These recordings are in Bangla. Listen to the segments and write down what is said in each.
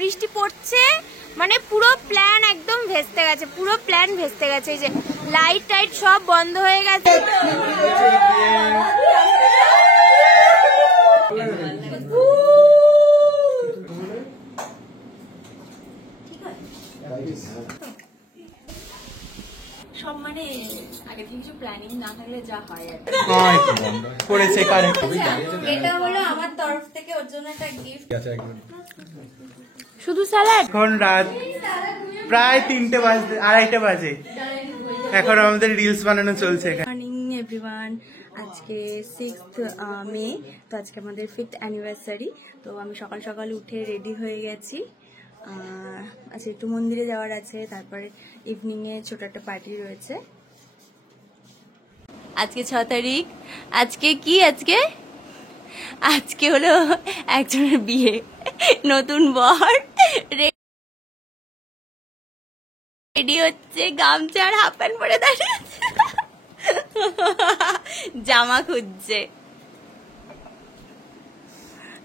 বৃষ্টি পড়ছে, মানে পুরো প্ল্যান একদম ভেস্তে গেছে, পুরো প্ল্যান ভেস্তে গেছে। এই যে লাইট টাইট সব বন্ধ হয়ে গেছে। সব মানে আগে থেকে কিছু প্ল্যানিং না থাকলে যা হয় আর করেছে কারে। এটা হলো আমার তরফ থেকে ওর জন্য একটা গিফট। শুধু স্যালাড। এখন রাত প্রায় 3টে বাজে, 2:30 বাজে। এখন আমাদের রিলস বানানো চলছে। মর্নিং এভরিওয়ান, আজকে 6th মে, তো আজকে আমাদের 5th অ্যানিভার্সারি। তো আমি সকাল সকাল উঠে রেডি হয়ে গেছি। আচ্ছা, একটু মন্দিরে যাওয়ার আছে, তারপরে ইভিনিং এ ছোট একটা পার্টি রয়েছে। আজকে 6 তারিখ। আজকে কি আজকে হলো একজনের বিয়ে, নতুন বর রেডি হচ্ছে, গামছা আর হাফ প্যান্ট পরে দাঁড়িয়ে আছে, জামা খুঁজছে।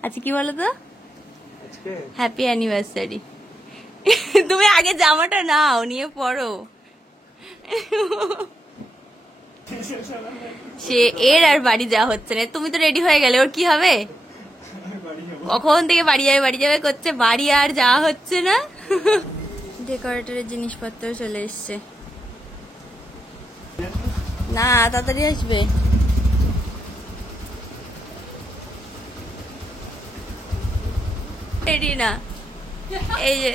আচ্ছা কি বলো তো, হ্যাপি অ্যানিভার্সারি। তুমি আগে জামাটা নাও, নিয়ে পড়ো। সে এর আর বাড়ি যাওয়া হচ্ছে না। তুমি তো রেডি হয়ে গেলে, ওর কি হবে? কখন থেকে বাড়ি যাবে করছে, বাড়ি আর যাওয়া হচ্ছে না। ডেকোরেটরের জিনিসপত্র চলে এসছে। না, তাড়াতাড়ি আসবে। রেডি না, এই যে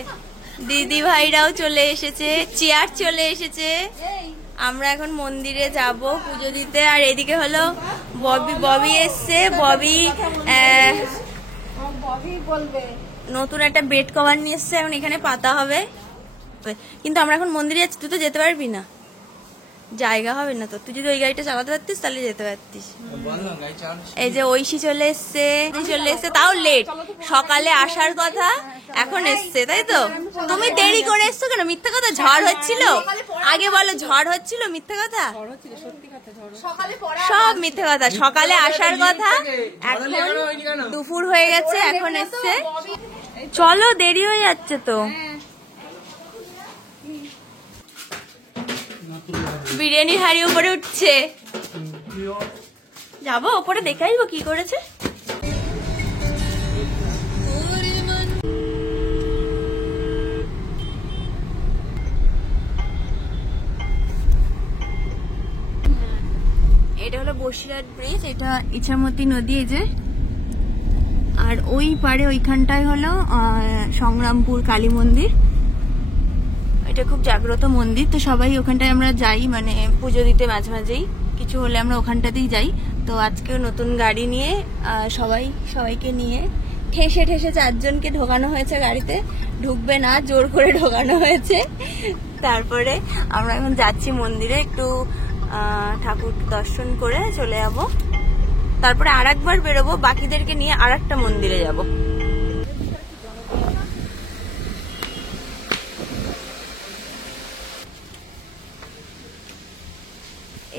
দিদি ভাইরাও চলে এসেছে, চেয়ার চলে এসেছে। আমরা এখন মন্দিরে যাব পুজো দিতে। আর এদিকে হলো ববি এসছে। ববি নতুন একটা বেড কভার নিয়ে এসছে, এখন এখানে পাতা হবে। কিন্তু আমরা এখন মন্দিরে যাচ্ছি, তুই তো যেতে পারবি না, জায়গা হবে না তো। তুই যদি ওই গাড়িটা চালাতে পারতিস তাহলে যেতে পারতিস। এই যে ঐশী চলে এসছে, তাও লেট। সকালে আসার কথা, এখন এসছে, তাই তো? তুমি দেরি করে এসছো কেন? মিথ্যা কথা। ঝড় হচ্ছিল, আগে বলো ঝড় হচ্ছিল, মিথ্যা কথা, সব মিথ্যা কথা। সকালে আসার কথা, এখন দুপুর হয়ে গেছে, এখন এসছে। চলো, দেরি হয়ে যাচ্ছে তো। বিরিয়ানির হাড়ি উপরে উঠছে, যাবো ওপরে দেখে আসবো কি করেছে। এটা হলো বসিরহাট ব্রিজ, এটা ইছামতি নদী, এই যে। আর ওই পারে ওইখানটায় হলো সংগ্রামপুর কালী মন্দির। এটা খুব জাগ্রত মন্দির, তো সবাই ওখানটায় আমরা যাই, মানে পুজো দিতে মাঝে মাঝেই কিছু হলে আমরা ওখানটাতেই যাই। তো আজকেও নতুন গাড়ি নিয়ে সবাইকে নিয়ে ঠেসে 4জনকে ঢোকানো হয়েছে গাড়িতে। ঢুকবে না, জোর করে ঢোকানো হয়েছে। তারপরে আমরা এখন যাচ্ছি মন্দিরে, একটু ঠাকুর দর্শন করে চলে যাবো। তারপরে আরেকবার বেরোবো, বাকিদেরকে নিয়ে আরেকটা মন্দিরে যাব।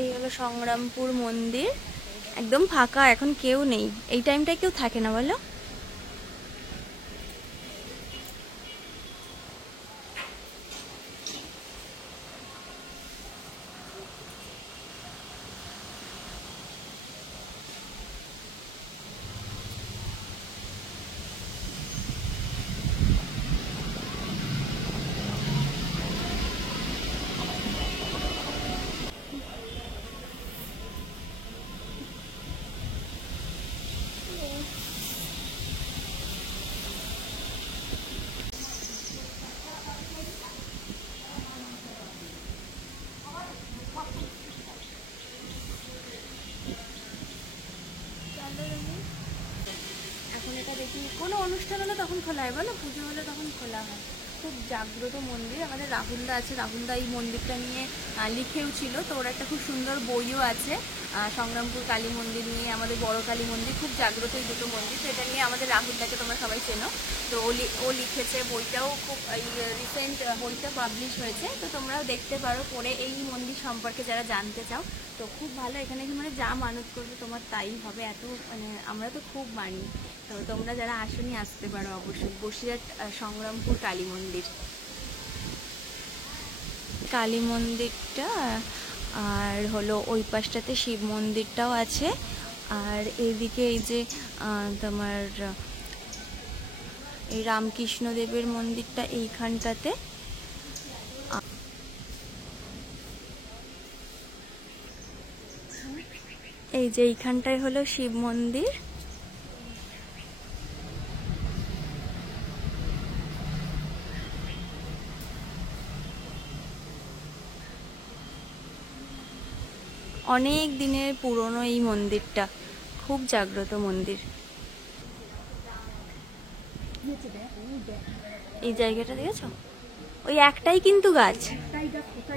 এই হলো সংগ্রামপুর মন্দির, একদম ফাঁকা, এখন কেউ নেই। এই টাইমটায় কেউ থাকে না, বলো? এখন এটা দেখি, কোনো অনুষ্ঠান হলে তখন খোলা হয়, বলো? পুজো হলে তখন খোলা হয়। খুব জাগ্রত মন্দির। আমাদের রাহুলদা আছে, রাহুলদা এই মন্দিরটা নিয়ে লিখেও ছিল, তো ওর একটা খুব সুন্দর বইও আছে সংগ্রামপুর কালী মন্দির নিয়ে, আমাদের বড় কালী মন্দির। খুব জাগ্রত এই দুটো মন্দির, তো এটা নিয়ে আমাদের রাহুলদাকে তোমরা সবাই চেনো। তো ও লিখেছে, বইটাও খুব রিসেন্ট বইটা পাবলিশ হয়েছে, তো তোমরাও দেখতে পারো পড়ে এই মন্দির সম্পর্কে যারা জানতে চাও। তো খুব ভালো, এখানে মানে যা মানত করবে তোমার তাই হবে, এত মানে আমরা তো খুব মানি। তো তোমরা যারা আসোনি আসতে পারো অবশ্যই। বসিরহাট সংগ্রামপুর কালী মন্দির, কালী মন্দিরটা, আর হলো ওই পাশটাতে শিব মন্দিরটাও আছে, আর এইদিকে এই যে তোমার এই রামকৃষ্ণ দেবের মন্দিরটা এইখানটাতে। এই যে এইখানটায় হলো শিব মন্দির। অনেক দিনের পুরনো এই মন্দিরটা, খুব জাগ্রত মন্দির। এই জায়গাটা দেখেছো? ওই একটাই কিন্তু গাছ,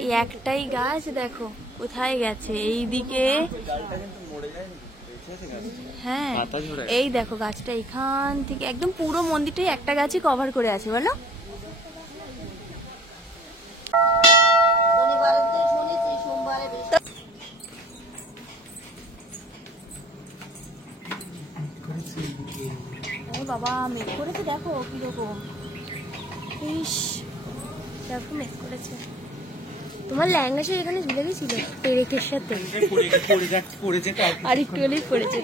এই একটাই গাছ, দেখো কোথায় গেছে, এইদিকে। হ্যাঁ এই দেখো গাছটা এখান থেকে একদম পুরো মন্দিরটাই একটা গাছই কভার করে আছে, বলো। ও বাবা, মেঘ করেছে, দেখো কিরকম, ইস দেখো মেঘ করেছে। তোমার ল্যাঙ্গা সে এখানে ঝুলে গেছিল পেরেকের সাথে, আর একটু হলেই পড়েছে।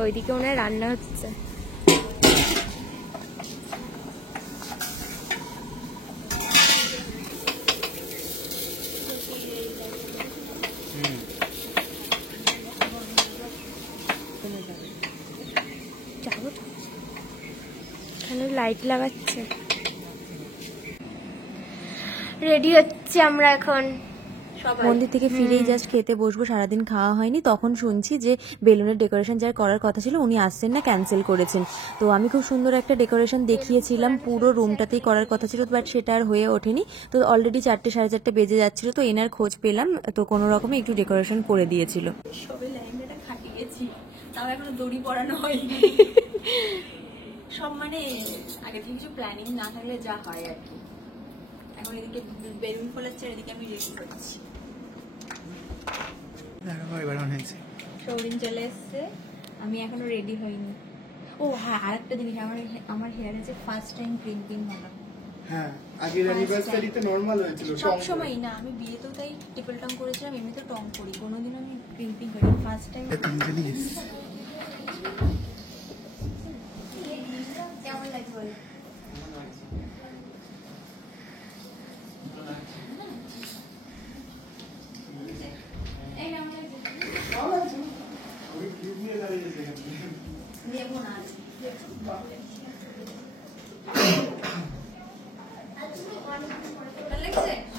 ওইদিকে মনে হয় রান্না হচ্ছে। এখানে লাইট লাগাচ্ছে। রেডি হচ্ছে আমরা এখন, মন্দির থেকে ফিরেই জাস্ট খেতে বসবো, সারাদিন খাওয়া হয়নি। তখন শুনছি যে বেলুনের ডেকোরেশন যার করার কথা ছিল উনি আসছেন না, ক্যান্সেল করেছেন। তো আমি খুব সুন্দর একটা ডেকোরেশন দেখিয়েছিলাম, পুরো রুমটাতেই করার কথা ছিল, বাট সেটা আর হয়ে ওঠেনি। তো অলরেডি 4টে সাড়ে 4টে বেজে যাচ্ছিল, তো এনার খোঁজ পেলাম, তো কোনো রকমে একটু ডেকোরেশন করে দিয়েছিল। সবে ল্যাহেঙ্গাটা খাটিয়েছি, তাও এখনো দড়ি পরানো হয়নি। সব মানে আগে থেকে কিছু প্ল্যানিং না থাকলে যা হয় আর কি। এখন এদিকে বেলুন ফোলাচ্ছে, এদিকে আমি রেডি করছি। সৌরিন চলে এসছে, আমি এখনো রেডি হইনি। ও হ্যাঁ, আরেকটা জিনিস, আমার হেয়ারে যে ফার্স্ট টাইম ক্রিম্পিং হলো। হ্যাঁ, আগের অ্যানিভার্সারিতে নরমাল হয়েছিল, সব সময় না, আমি বিয়েতেও তাই টিপল টং করেছিলাম, এমনিতে টং করি, কোনোদিন আমি ক্রিম্পিং হইনি, ফার্স্ট টাইম। কেমন লাগছে বল?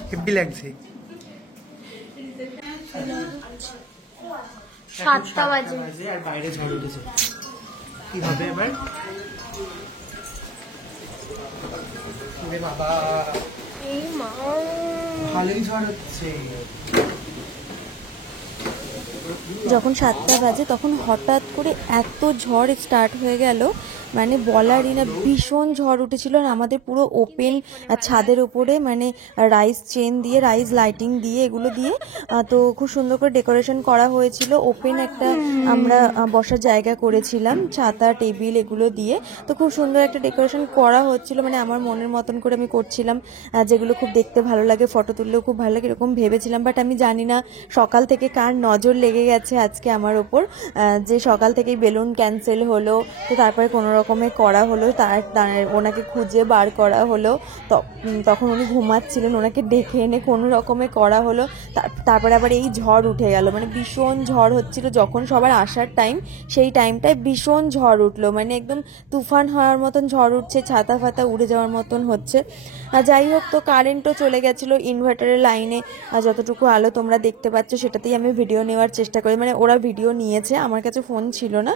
হেব্বি লাগছে। 7টা বাজে আর বাইরে ঝড় উঠেছে, কি হবে এবার? বাবা এই মা, ভালোই ঝড় হচ্ছে। যখন 7টা বাজে তখন হঠাৎ করে এত ঝড় স্টার্ট হয়ে গেল, মানে বলারই না, ভীষণ ঝড় উঠেছিল। আর আমাদের পুরো ওপেন ছাদের উপরে মানে রাইস চেন দিয়ে, রাইস লাইটিং দিয়ে, এগুলো দিয়ে তো খুব সুন্দর করে ডেকোরেশন করা হয়েছিল। ওপেন একটা আমরা বসার জায়গা করেছিলাম, ছাতা টেবিল এগুলো দিয়ে, তো খুব সুন্দর একটা ডেকোরেশন করা হচ্ছিল। মানে আমার মনের মতন করে আমি করছিলাম, যেগুলো খুব দেখতে ভালো লাগে, ফটো তুললেও খুব ভালো লাগে, এরকম ভেবেছিলাম। বাট আমি জানি না সকাল থেকে কার নজর লেগে গেছে আজকে আমার ওপর, যে সকাল থেকেই বেলুন ক্যান্সেল হলো, তো তারপরে কোনো রকমে করা হলো, ওনাকে খুঁজে বার করা হলো। তখন উনি ঘুমাচ্ছিলেন, ওনাকে ডেকে এনে কোনো রকমে করা হলো। তারপরে আবার এই ঝড় উঠে গেল, মানে ভীষণ ঝড় হচ্ছিল। যখন সবার আসার টাইম, সেই টাইমটায় ভীষণ ঝড় উঠলো, মানে একদম তুফান হওয়ার মতন ঝড় উঠছে, ছাতা ফাতা উড়ে যাওয়ার মতন হচ্ছে। যাই হোক, তো কারেন্টও চলে গেছিলো ইনভার্টারের লাইনে, যতটুকু আলো তোমরা দেখতে পাচ্ছ সেটাতেই আমি ভিডিও নেওয়ার চেষ্টা করি। মানে ওরা ভিডিও নিয়েছে, আমার কাছে ফোন ছিল না,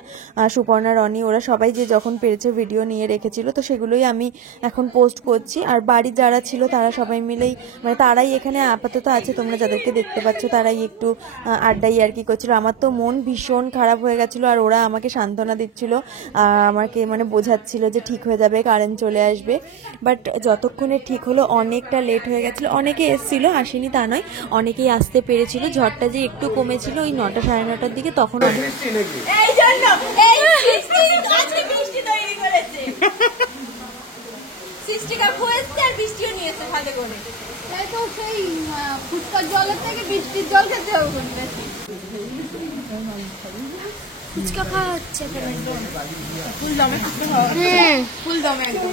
সুপর্ণা, রনি, ওরা সবাই যে যখন পেরেছে ভিডিও নিয়ে রেখেছিল, তো সেগুলোই আমি এখন পোস্ট করছি। আর বাড়ির যারা ছিল তারা সবাই মিলেই, মানে তারাই এখানে আপাতত আছে, তোমরা যাদেরকে দেখতে পাচ্ছ তারাই একটু আড্ডাই আর কি করছিল। আমার তো মন ভীষণ খারাপ হয়ে গেছিলো, আর ওরা আমাকে সান্ত্বনা দিচ্ছিল, আমাকে মানে বোঝাচ্ছিল যে ঠিক হয়ে যাবে, কারেন্ট চলে আসবে। বাট যতক্ষণে ঠিক হলো অনেকটা লেট হয়ে গেছিলো। অনেকে এসেছিল, আসেনি তা নয়, অনেকেই আসতে পেরেছিল। ঝড়টা যে একটু কমেছিল ওই 9টা 9টা সাড়ে 9টার দিকে, তখন এই জন্য এই আজকে বৃষ্টি তৈরি করেছে। সৃষ্টি কাকু এসছে আর বৃষ্টিও নিয়েছে সাথে করে। তাই তো সেই ফুচকার জলের থেকে বৃষ্টির জল খেতে হবে বেশি। ফুচকা খাওয়া হচ্ছে ফুল দমে ফুল দমে একদম।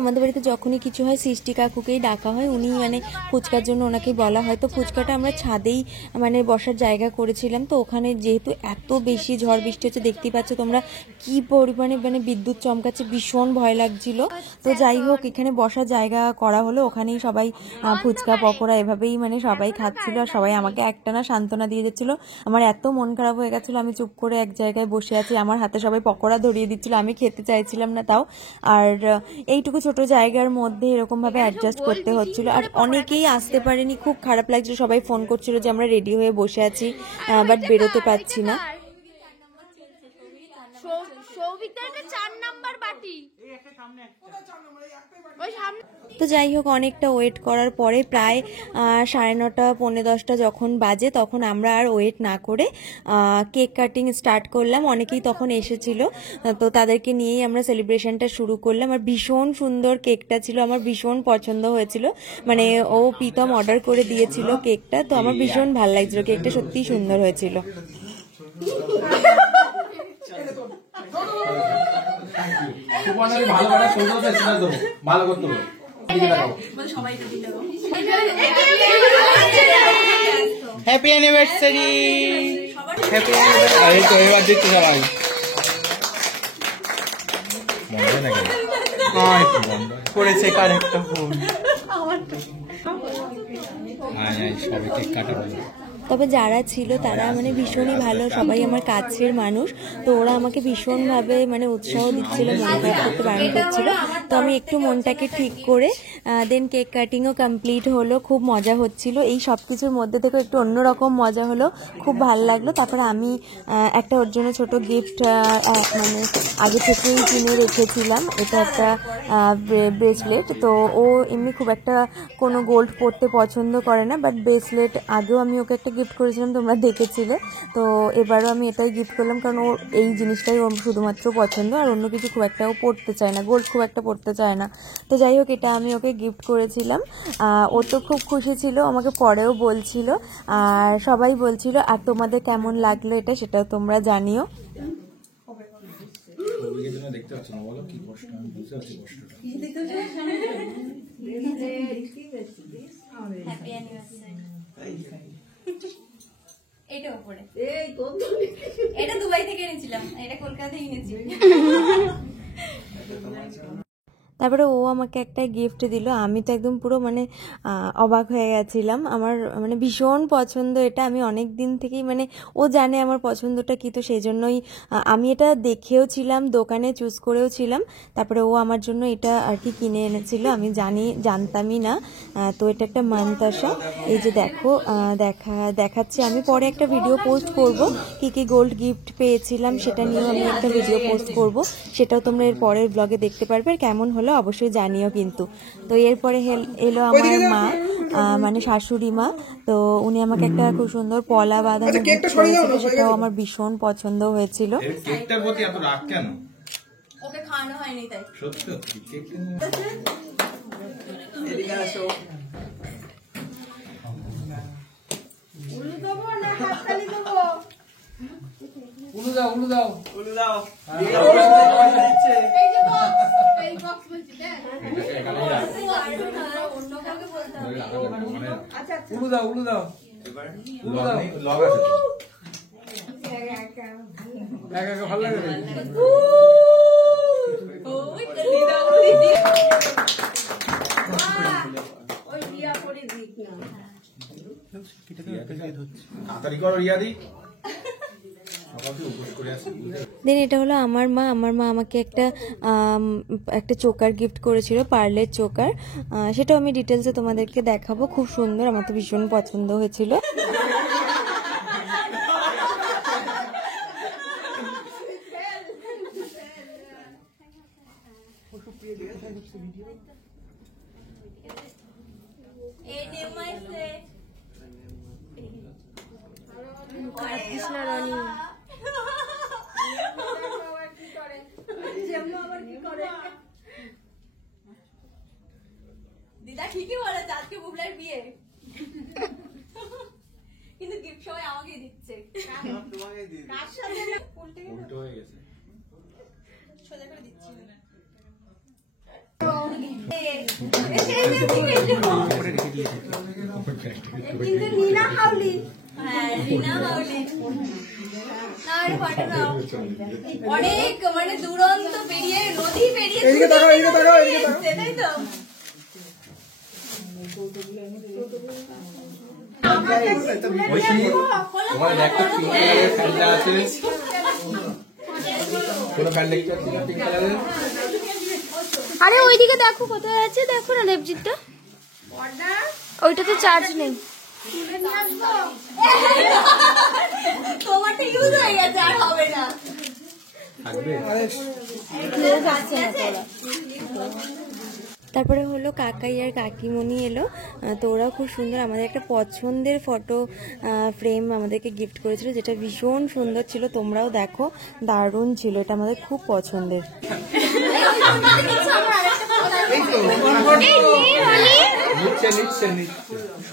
আমাদের বাড়িতে যখনই কিছু হয় সৃষ্টি কাকুকেই ডাকা হয়, উনি মানে ফুচকার জন্য ওনাকেই বলা হয়। তো ফুচকাটা আমরা ছাদেই মানে বসার জায়গা করেছিলাম, তো ওখানে যেহেতু এত বেশি ঝড় বৃষ্টি হচ্ছে, দেখতেই পাচ্ছ তোমরা কি পরিমাণে মানে বিদ্যুৎ চমকাচ্ছে, ভীষণ ভয় লাগছিল। তো যাই হোক, এখানে বসার জায়গা করা হলো, ওখানেই সবাই ফুচকা পকোড়া এভাবেই মানে সবাই খাচ্ছিল, আর সবাই আমাকে একটানা সান্ত্বনা দিয়ে দিচ্ছিল। আমার এত মন খারাপ হয়ে গেছিলো, আমি চুপ করে এক জায়গায় বসে আছি, আমার হাতে সবাই পকোড়া ধরিয়ে দিচ্ছিল, আমি খেতে চাইছিলাম না তাও। আর এইটুকু ছোট জায়গার মধ্যে এরকম ভাবে অ্যাডজাস্ট করতে হচ্ছিল। আর অনেকেই আসতে পারেনি, খুব খারাপ লাগছিল, সবাই ফোন করছিল যে আমরা রেডি হয়ে বসে আছি বাট বেরোতে পারছি না। তো যাই হোক, অনেকটা ওয়েট করার পরে প্রায় 9:30 পৌনে 10টা যখন বাজে, তখন আমরা আর ওয়েট না করে কেক কাটিং স্টার্ট করলাম। অনেকেই তখন এসেছিল, তো তাদেরকে নিয়েই আমরা সেলিব্রেশনটা শুরু করলাম। আর ভীষণ সুন্দর কেকটা ছিল, আমার ভীষণ পছন্দ হয়েছিল। মানে ও প্রীতম অর্ডার করে দিয়েছিল কেকটা, তো আমার ভীষণ ভালো লাগছিল, কেকটা সত্যিই সুন্দর হয়েছিল। ভালো করতে হবে। Happy anniversary, happy anniversary. তো এবার দেখতে সবাই করেছে কার একটা ফোন। সবাই কেক কাটা হলো। তবে যারা ছিল তারা মানে ভীষণই ভালো, সবাই আমার কাছের মানুষ, তো ওরা আমাকে ভীষণভাবে মানে উৎসাহ দিচ্ছিল, মন খারাপ করতে বারণ করছিল। তো আমি একটু মনটাকে ঠিক করে দেন কেক কাটিংও কমপ্লিট হলো, খুব মজা হচ্ছিল। এই সব কিছুর মধ্যে থেকে একটু অন্যরকম মজা হলো, খুব ভালো লাগলো। তারপরে আমি একটা ওর জন্য ছোটো গিফট মানে আগে থেকেই কিনে রেখেছিলাম, এটা একটা ব্রেসলেট। তো ও এমনি খুব একটা কোনো গোল্ড পরতে পছন্দ করে না, বাট ব্রেসলেট আগেও আমি ওকে একটা গিফট করেছিলাম, তোমরা দেখেছিলে। তো এবারও আমি এটাই গিফট করলাম, কারণ ওর এই জিনিসটাই ওর শুধুমাত্র পছন্দ, আর অন্য কিছু খুব একটা ও পরতে চায় না, গোল্ড খুব একটা পরতে চায় না। তো যাই হোক, এটা আমি ওকে গিফট করেছিলাম। ও তো খুব খুশি ছিল, আমাকে পরেও বলছিল, আর সবাই বলছিল। আর তোমাদের কেমন লাগলো এটা, সেটাও তোমরা জানিও। দেখতে পাচ্ছ না, বলো কি কষ্ট, আমি বুঝতে পারছি কষ্টটা। Happy anniversary. এটা উপরে, এটা দুবাই থেকে এনেছিলাম, এটা কলকাতা থেকে এনেছি। তারপরে ও আমাকে একটা গিফট দিল, আমি তো একদম পুরো মানে অবাক হয়ে গেছিলাম। আমার মানে ভীষণ পছন্দ এটা, আমি অনেক দিন থেকেই মানে ও জানে আমার পছন্দটা কী, তো সেই জন্যই আমি এটা দেখেও ছিলাম, দোকানে চুজ করেও ছিলাম। তারপরে ও আমার জন্য এটা আর কি কিনে এনেছিল, আমি জানতামই না। তো এটা একটা মানতাসা, এই যে দেখো দেখাচ্ছি। আমি পরে একটা ভিডিও পোস্ট করব, কি গোল্ড গিফট পেয়েছিলাম সেটা নিয়েও আমি একটা ভিডিও পোস্ট করব, সেটাও তোমরা এর পরের ব্লগে দেখতে পারবে। আর কেমন হলো অবশ্যই জানিও কিন্তু। তো এরপরে এলো আমার মা, মানে শাশুড়ি মা। তো উনি আমাকে একটা খুব সুন্দর পলা বাঁধানো গিফট করেছিল, সেটাও আমার ভীষণ পছন্দ হয়েছিল। কেকটার প্রতি এত রাগ কেন? ওকে খাওয়ানো হয়নি তাই। সত্যি কেকটা এদিকে আসো। উলু দেবো না হাততালি দেবো? উলু দাও, উলু দাও, উলু দাও। এই যে বক্স, এই বক্স বলছি দেখ। অন্য কাউকে বলতে হবে। আচ্ছা উলু দাও, উলু দাও। এবার উলু দাও, লগ আছে। একা একা ভালো লাগে। ওই দিদা ওই দিদা ওই দিয়া করে দিক না। তাড়াতাড়ি করো রিয়াদি। সকালে উপোস করে আসি। দেন এটা হলো আমার মা আমাকে একটা চোকার গিফট করেছিল, পার্লের চোকার। সেটাও আমি ডিটেলসে তোমাদেরকে দেখাবো, খুব সুন্দর, আমার তো ভীষণ পছন্দ হয়েছিল। এই নিউ মাই সেট। দিদা ঠিকই বলেছে, আজকে বুবলার বিয়ে, কিন্তু গিফট সবাই আমাকে দিচ্ছে। কার সাথে উল্টো হয়ে গেছে। সোজা করে দিচ্ছি। কিন্তু নীনা হাউলি, হ্যাঁ নীনা হাউলি অনেক মানে দুরন্ত পেরিয়ে, নদী পেরিয়ে, সেটাই তো। তোমার একটা পিঙ্ক ফ্যানটা আছে, কোনো ফ্যান লেগে যাচ্ছে না পিঙ্ক কালারের। আরে ওইদিকে দেখো কোথায় আছে, দেখো না দেবজিৎটা, ওইটাতে চার্জ নেই। তোমারটা ইউজ হয়ে গেছে, আর হবে না। থাকবে তারপরে হলো কাকাই আর কাকিমণি এলো, তো ওরাও খুব সুন্দর আমাদের একটা পছন্দের ফটো ফ্রেম আমাদেরকে গিফট করেছিল, যেটা ভীষণ সুন্দর ছিল। তোমরাও দেখো, দারুণ ছিল, এটা আমাদের খুব পছন্দের।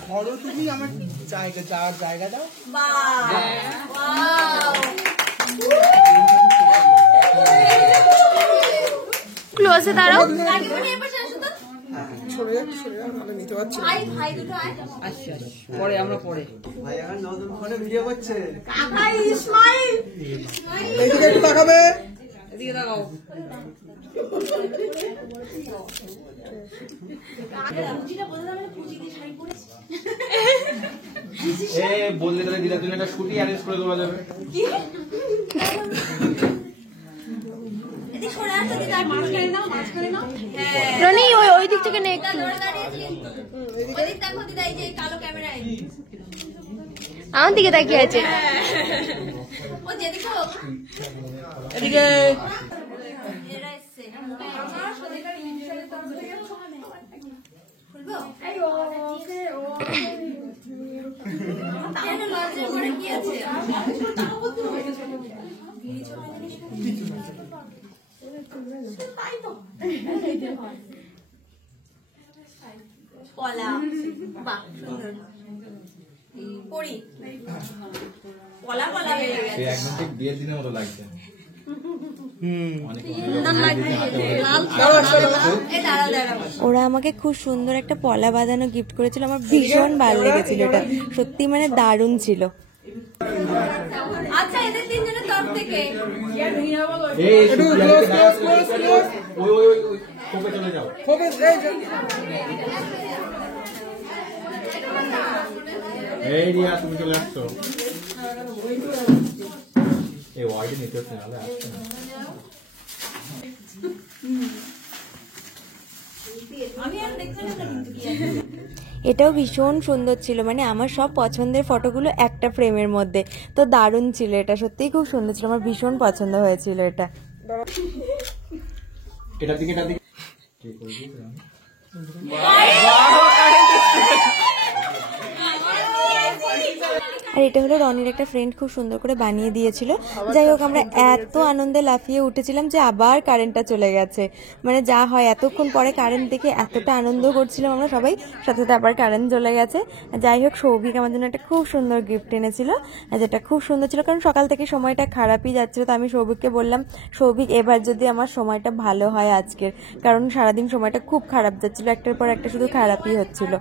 ধরো তুমি আমার জায়গা, যাওয়ার জায়গা দাও। ক্লোজে দাঁড়াও। পরে আমরা পরে এইদিকে একটু তাকাবে। এদিকে তাকাও। বললে তাহলে দিদার জন্য একটা স্কুটি অ্যারেঞ্জ করে দেওয়া যাবে। রনি ওই দিক থেকে নে একটু। আমার দিকে তাকিয়ে আছে। এদিকে কলা, বাহ সুন্দর পরি, কলা কলা বেরিয়ে গেছে। একদম ঠিক বিয়ের দিনের মতো লাগছে। ওরা আমাকে খুব সুন্দর একটা পলা বাঁধানো গিফট করেছিল, আমার ভীষণ ভালো লেগেছিল, এটা সত্যি মানে দারুণ ছিল। আচ্ছা এদের তিনজনের তরফ থেকে চলে যাও। এই রিয়া তুমি চলে আসছো। এই ওয়ার্ডে নিতে হচ্ছে, নাহলে আসছে না। এটাও ভীষণ সুন্দর ছিল, মানে আমার সব পছন্দের ফটোগুলো একটা ফ্রেমের মধ্যে, তো দারুণ ছিল, এটা সত্যিই খুব সুন্দর ছিল, আমার ভীষণ পছন্দ হয়েছিল এটা। এটার দিকে এটার দিকে আর এটা হলো রনির একটা ফ্রেন্ড খুব সুন্দর করে বানিয়ে দিয়েছিল। যাই হোক, আমরা এত আনন্দে লাফিয়ে উঠেছিলাম যে আবার কারেন্টটা চলে গেছে, মানে যা হয় এতক্ষণ পরে কারেন্ট দেখে এতটা আনন্দ করছিলাম আমরা সবাই, সাথে সাথে আবার কারেন্ট চলে গেছে। যাই হোক, সৌভিক আমার জন্য একটা খুব সুন্দর গিফট এনেছিল, যেটা খুব সুন্দর ছিল, কারণ সকাল থেকে সময়টা খারাপই যাচ্ছিল। তো আমি সৌভিককে বললাম, সৌভিক এবার যদি আমার সময়টা ভালো হয় আজকের, কারণ সারাদিন সময়টা খুব খারাপ যাচ্ছিল, একটার পর একটা শুধু খারাপই হচ্ছিল।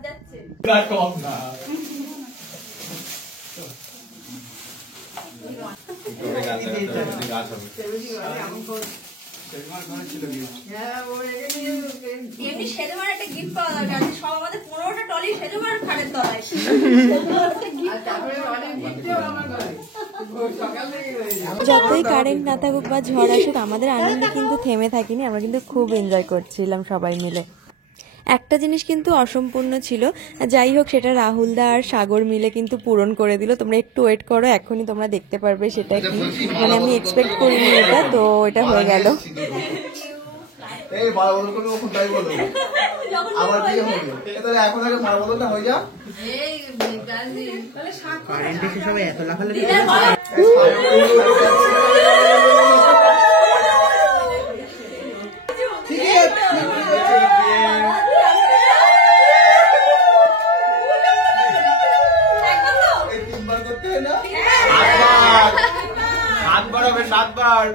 এমনি সেজমার একটা গিফট পাওয়া দরকার, সব আমাদের 15টা টলি সেজমার খাটের তলায়। যতই কারেন্ট না থাকুক বা ঝড় আসুক, আমাদের আনন্দ কিন্তু থেমে থাকিনি, আমরা কিন্তু খুব এনজয় করছিলাম সবাই মিলে। একটা জিনিস কিন্তু অসম্পূর্ণ ছিল, যাই হোক সেটা রাহুলদা আর সাগর মিলে কিন্তু পূরণ করে দিল। তোমরা একটু ওয়েট করো, এখনই তোমরা দেখতে পারবে সেটা কি, মানে আমি এক্সপেক্ট করিনি এটা, তো এটা হয়ে গেল। এই মারা বদল করলে ও কোথায় বলো আবার বিয়ে হবে তাহলে এখন আগে মারা বদলটা হয়ে যা কারেন্টে সে সবাই এত লাফালাফি সাতবার হবে 7 বার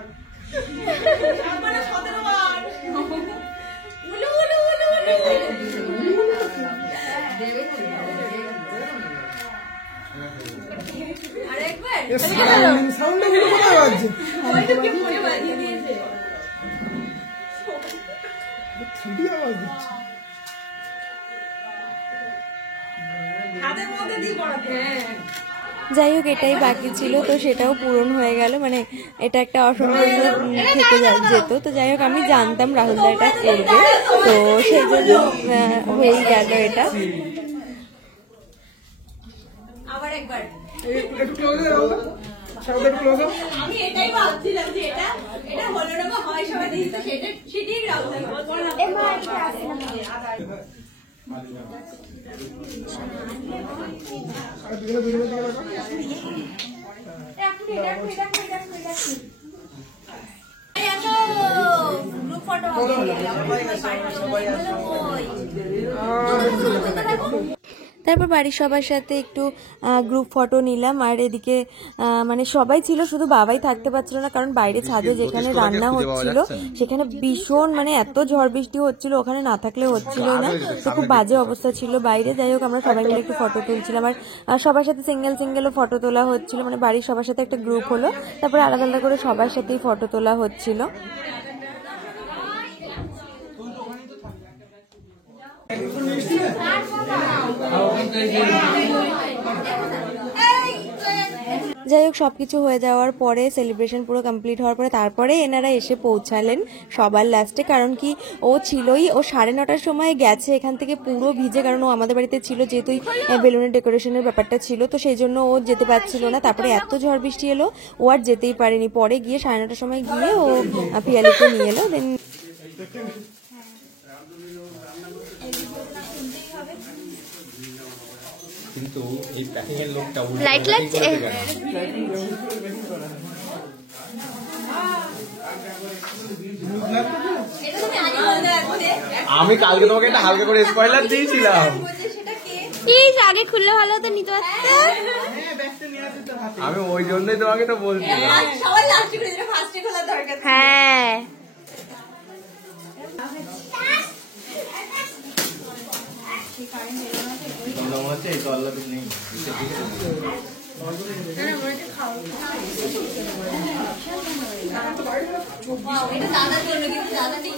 যাই হোক এটাই বাকি ছিল, তো সেটাও পূরণ হয়ে গেল, মানে এটা একটা অসম্পূর্ণ থেকে যেত। তো যাই হোক আমি জানতাম রাহুলদা এটা করবে, তো সেই জন্য হয়েই গেল এটা। আবার একবার একটু ক্লোজে দাও সাউন্ড একটু ক্লোজ আমি এটাই ভাবছিলাম যে এটা হলো না বা হয় সবাই দিতে সেটাই রাখতে গ্রুপ ফটো তারপর বাড়ির সবার সাথে একটু গ্রুপ ফটো নিলাম। আর এদিকে মানে সবাই ছিল, শুধু বাবাই থাকতে পারছিল না, কারণ বাইরে ছাদে যেখানে রান্না হচ্ছিল সেখানে ভীষণ মানে এত ঝড় বৃষ্টি হচ্ছিল, ওখানে না থাকলে হচ্ছিল না, তো খুব বাজে অবস্থা ছিল বাইরে। যাই হোক আমরা সবাই মিলে একটু ফটো তুলছিলাম, আর সবার সাথে সিঙ্গেলও ফটো তোলা হচ্ছিল, মানে বাড়ির সবার সাথে একটা গ্রুপ হলো, তারপরে আলাদা আলাদা করে সবার সাথেই ফটো তোলা হচ্ছিল। যাই হোক সবকিছু হয়ে যাওয়ার পরে, সেলিব্রেশন পুরো কমপ্লিট হওয়ার পরে তারপরে এনারা এসে পৌঁছালেন সবার লাস্টে, কারণ কি ও ছিলই, ও 9:30টার সময় গেছে এখান থেকে পুরো ভিজে, কারণ ও আমাদের বাড়িতে ছিল, যেহেতু বেলুনের ডেকোরেশনের ব্যাপারটা ছিল, তো সেই জন্য ও যেতে পারছিল না। তারপরে এত ঝড় বৃষ্টি এলো, ও আর যেতেই পারেনি। পরে গিয়ে 9:30টার সময় গিয়ে ও পিয়ালিকে নিয়ে এলো। দেন কিন্তু এই প্যাকিং এর লোকটা লাইট লাগছে। আমি কালকে তোমাকে একটা হালকা করে স্পয়লার দিয়েছিলাম, প্লিজ আগে খুললে ভালো হতো, নিতে পারতে। আমি ওই জন্যই তোমাকে তো বলছিলাম। সবাই লাস্টে করে যেটা ফার্স্টে খোলা দরকার। হ্যাঁ এটা দাদার জন্য, কিন্তু দাদা নেই।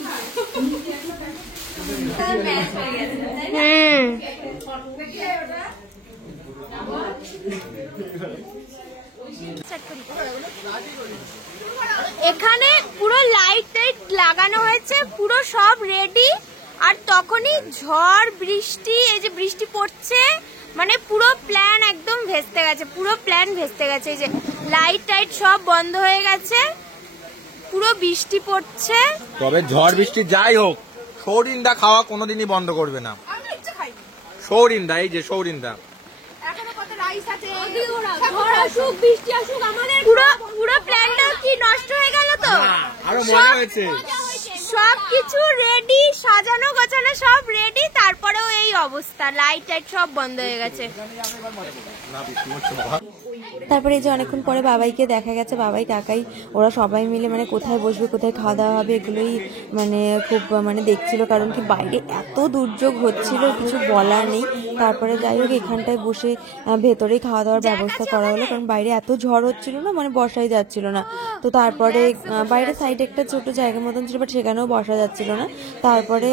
ম্যাচ হয়ে গেছে তাই না? এখানে পুরো লাইট টাইট লাগানো হয়েছে, পুরো সব রেডি, আর তখনই ঝড় বৃষ্টি, এই যে বৃষ্টি পড়ছে, মানে পুরো প্ল্যান একদম ভেস্তে গেছে, পুরো প্ল্যান ভেস্তে গেছে। এই যে লাইট টাইট সব বন্ধ হয়ে গেছে, পুরো বৃষ্টি পড়ছে। তবে ঝড় বৃষ্টি যাই হোক, সৌরিন্দা খাওয়া কোনোদিনই বন্ধ করবে না। সৌরিন্দা, এই যে সৌরিন্দা, পুরো প্ল্যানটা কি নষ্ট হয়ে গেল? তো আরো মজা হয়েছে, সবকিছু রেডি, সাজানো গোছানো সব রেডি, তারপরেও এই অবস্থা, লাইট টাইট সব বন্ধ হয়ে গেছে। তারপরে এই যে অনেকক্ষণ পরে বাবাইকে দেখা গেছে, বাবাই কাকাই ওরা সবাই মিলে মানে কোথায় বসবে, কোথায় খাওয়া দাওয়া হবে, এগুলোই মানে খুব মানে দেখছিল, কারণ কি বাইরে এত দুর্যোগ হচ্ছিল কিছু বলার নেই। তারপরে যাই হোক এখানটায় বসে ভেতরেই খাওয়া দাওয়ার ব্যবস্থা করা হলো, কারণ বাইরে এত ঝড় হচ্ছিল না, মানে বসাই যাচ্ছিল না। তো তারপরে বাইরে সাইডে একটা ছোট জায়গা মতন ছিল, বাট সেখানেও বসা যাচ্ছিল না, তারপরে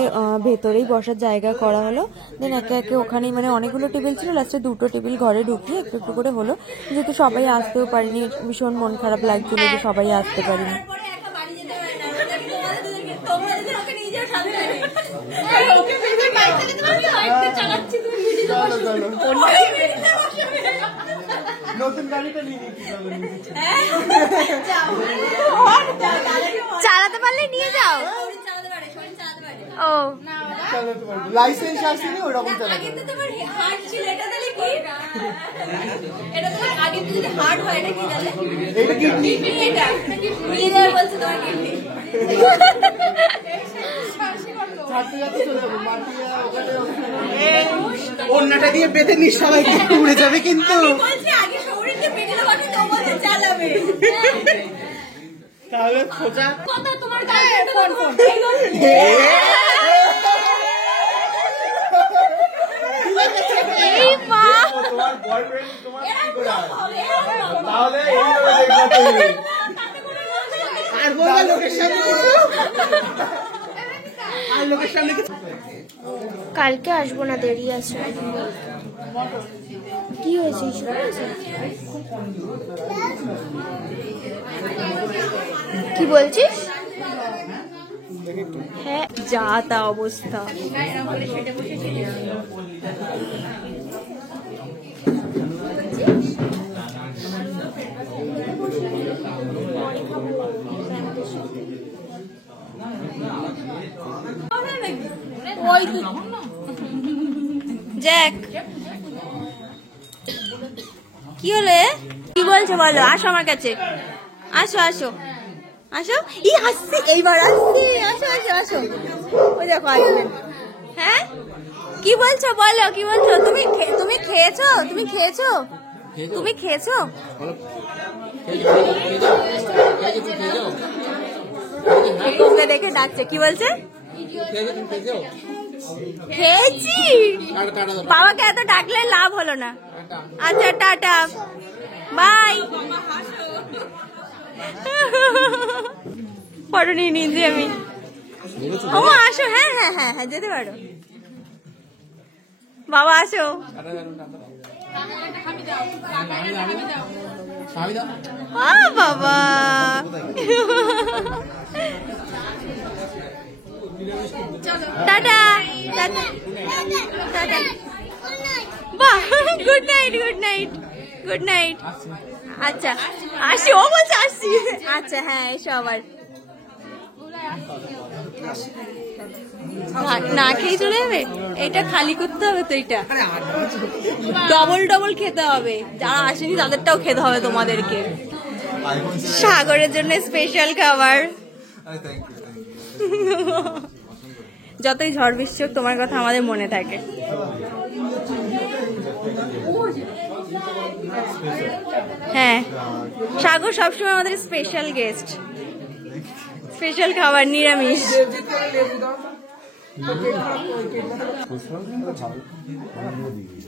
ভেতরেই বসার জায়গা করা হলো। দেন একে একে ওখানেই মানে অনেকগুলো টেবিল ছিল, লাস্টে 2টো টেবিল ঘরে ঢুকিয়ে একটু একটু করে হলো, যেহেতু সবাই আসতেও পারিনি, ভীষণ মন খারাপ লাগছিল যে সবাই আসতে পারিনি। চালাতে পারলে নিয়ে যাও। ও লাইসেন্স আসেনি ওরকম চালাতে আগে তো তোমার হার্ট ছিল, এটা তাহলে কি? এটা তোমার আগে তো যদি হার্ট হয়, এটা কি তাহলে? এটা কিডনি এটা মিলিয়ে বলছে তোমার কিডনি। ছাড়তে যাতে চলে যাবে মাটি ওখানে অন্যটা দিয়ে বেঁধে নিস সবাইকে উড়ে যাবে কিন্তু বলছে আগে শরীরকে মিলিয়ে বলছে তো বলছে চালাবে। তাহলে খোঁজা কথা তোমার কাছে ফোন ফোন এই মা তোমার বয়ফ্রেন্ড তোমার কি করে হয়? তাহলে এইভাবে দেখবা তুমি আর বলবা লোকের সামনে আর লোকের সামনে কি কালকে আসবো না, দেরি আছে। কি হয়েছে? কি বলছিস? হ্যাঁ, যা তা অবস্থা। জ্যাক, কি হলো? কি বলছো বলো? আসো আমার কাছে, আসো আসো আসো। ই আসছে, এইবার আসছে। আসো আসো আসো। ওই দেখো আসবে। হ্যাঁ, কি বলছো বলো, কি বলছো? তুমি খেয়েছো? তুমি খেয়েছো? তুমি খেয়েছো? তোকে দেখে ডাকছে। কি বলছে? খেয়েছি। বাবাকে এত ডাকলে লাভ হলো না। আচ্ছা, টাটা, বাই। ফটো নিয়ে নিয়েছি আমি। ও আসো, হ্যাঁ হ্যাঁ হ্যাঁ হ্যাঁ, যেতে পারো। বাবা আসো। বাবা টাটা টাটা টাটা। বাহ, good night good night good night. আচ্ছা আসি, ও বলছে আসছি। আচ্ছা হ্যাঁ, এসো আবার। না খেয়ে চলে যাবে? এটা খালি করতে হবে তো, এটা ডবল ডবল খেতে হবে। যারা আসেনি তাদেরটাও খেতে হবে তোমাদেরকে। সাগরের জন্য স্পেশাল খাবার। যতই ঝড় বৃষ্টি হোক, তোমার কথা আমাদের মনে থাকে। হ্যাঁ, সাগর সবসময় আমাদের স্পেশাল গেস্ট। স্পেশাল খাবার নিরামিষ।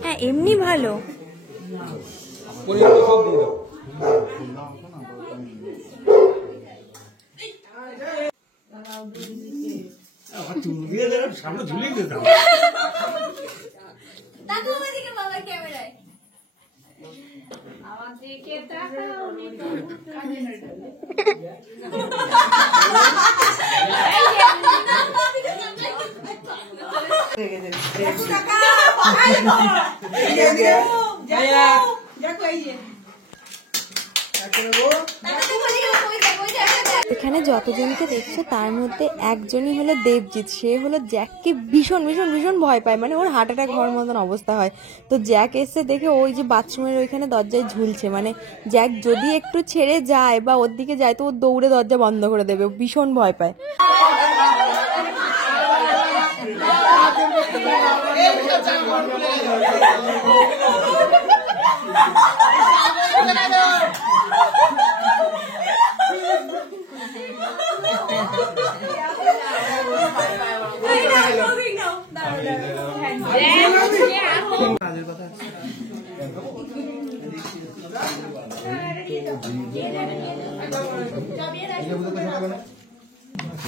হ্যাঁ, এমনি ভালো। সামনে ঝুলিয়ে দিতাম। এখানে যতজনকে দেখছো তার মধ্যে একজনই হলো দেবজিৎ। সে হলো জ্যাককে ভীষণ ভীষণ ভীষণ ভয় পায়, মানে ওর হার্ট অ্যাটাক হওয়ার মতন অবস্থা হয়। তো জ্যাক এসে দেখে ওই যে বাথরুমের ওইখানে দরজায় ঝুলছে, মানে জ্যাক যদি একটু ছেড়ে যায় বা ওর দিকে যায় তো ও দৌড়ে দরজা বন্ধ করে দেবে, ভীষণ ভয় পায়।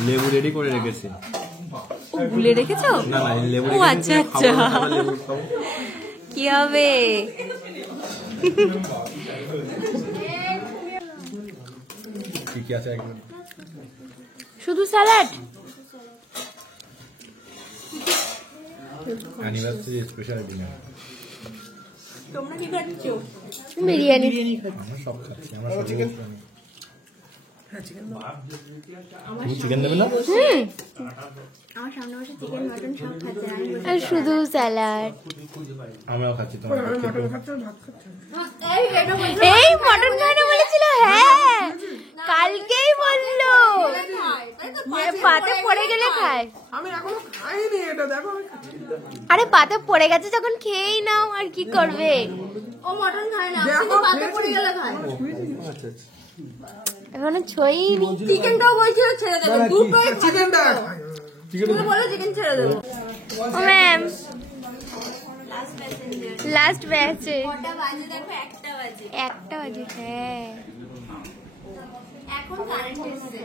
লেবু রেডি করে রেখেছি। ভুলে রেখেছো? না না, লেবু ও আচ্ছা আচ্ছা। কি হবে? কি আছে একদম শুধু স্যালাড? Anniversary special dinner. তোমরা কি খাচ্ছো? বিরিয়ানি। আমরা সব খাচ্ছি, আমরা সব তুমি চিকেন দেবে না? আমার সামনে বসে চিকেন মটন সব খাচ্ছে, আমি বসে আর শুধু স্যালাড। আমিও খাচ্ছি তোমার এই মটন খাওয়ানো বলেছিল, হ্যাঁ কালকেই বললো পাতে পড়ে গেলে খায়। আমি এখনো খাইনি এটা, দেখো আরে পাতে পড়ে গেছে যখন খেয়েই নাও, আর কি করবে। ও মটন খায় না, শুধু পাতে পড়ে গেলে খায়। এখনো ছইনি। চিকেনটাও বলছিল ছেড়ে দেবে, দুটোই চিকেনটা বলে চিকেন ছেড়ে দেবো। ও ম্যাম লাস্ট ব্যাচে কটা বাজে দেখো, 1টা বাজে। 1টা বাজে, হ্যাঁ এখন কারেন্ট এসছে।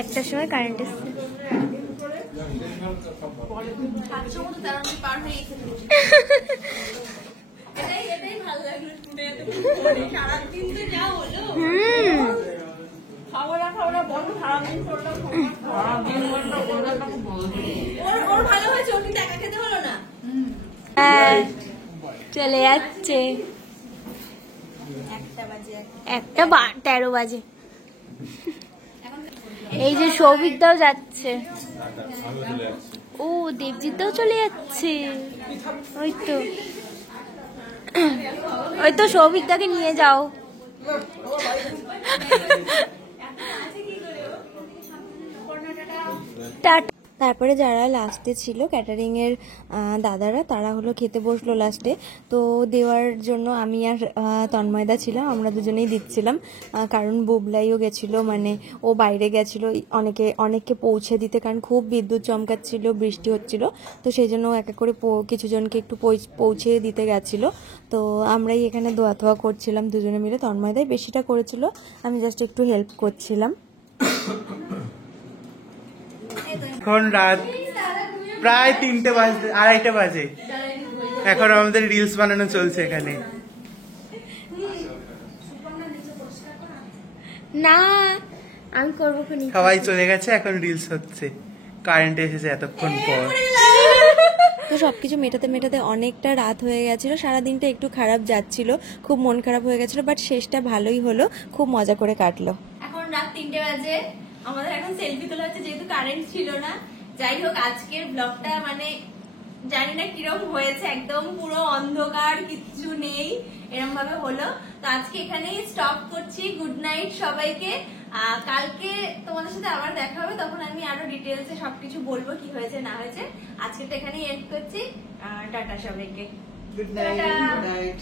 1টার সময় কারেন্ট এসছে। 700 মতো 13 মিনিট পার হয়ে গেছে। এটাই ভালো লাগলো শুনে, সারাদিন তো যা হলো। খাওয়া বন্ধ, সারাদিন করলাম। ওর ভালো হয়েছে, ও কিন্তু একা খেতে হলো না। হ্যাঁ চলে যাচ্ছে। 1টা বাজে। 1:13 বাজে। এই যে সৌভিকদাও যাচ্ছে। ও দেবজিৎদাও চলে যাচ্ছে। ওই তো সৌভিকদাকে নিয়ে যাও। টাটা। তারপরে যারা লাস্টে ছিল ক্যাটারিং এর দাদারা, তারা হলো খেতে বসলো লাস্টে। তো দেওয়ার জন্য আমি আর তন্ময়দা ছিলাম, আমরা দুজনেই দিচ্ছিলাম। কারণ বুবলাইও গেছিলো, মানে ও বাইরে গেছিলো অনেককে পৌঁছে দিতে, কারণ খুব বিদ্যুৎ চমকাচ্ছিল, বৃষ্টি হচ্ছিল। তো সেই জন্য এক এক করে কিছু জনকে একটু পৌঁছে দিতে গেছিলো। তো আমরাই এখানে দোয়া তোয়া করছিলাম দুজনে মিলে। তন্ময়দাই বেশিটা করেছিল, আমি জাস্ট একটু হেল্প করছিলাম। এখন রাত প্রায় 3টে বাজে, 2:30 বাজে। এখন আমাদের রিলস বানানো চলছে এখানে। না আমি করবো খুনি। সবাই চলে গেছে, এখন রিলস হচ্ছে। কারেন্ট এসেছে এতক্ষণ পর। তো সবকিছু মেটাতে অনেকটা রাত হয়ে গেছিল, সারাদিনটা একটু খারাপ যাচ্ছিল, খুব মন খারাপ হয়ে গেছিল, বাট শেষটা ভালোই হলো, খুব মজা করে কাটলো। এখন রাত 3টে বাজে, আমাদের এখন সেলফি তোলা হচ্ছে যেহেতু কারেন্ট ছিল না। যাই হোক, আজকের ব্লগটা মানে জানি না কিরকম হয়েছে, একদম পুরো অন্ধকার, কিচ্ছু নেই, এরকম ভাবে হলো। তো আজকে এখানেই স্টপ করছি। গুড নাইট সবাইকে। কালকে তোমাদের সাথে আবার দেখা হবে, তখন আমি আরো ডিটেলসে সবকিছু বলবো কি হয়েছে না হয়েছে। আজকে তো এখানেই এন্ড করছি। টাটা সবাইকে। Good night.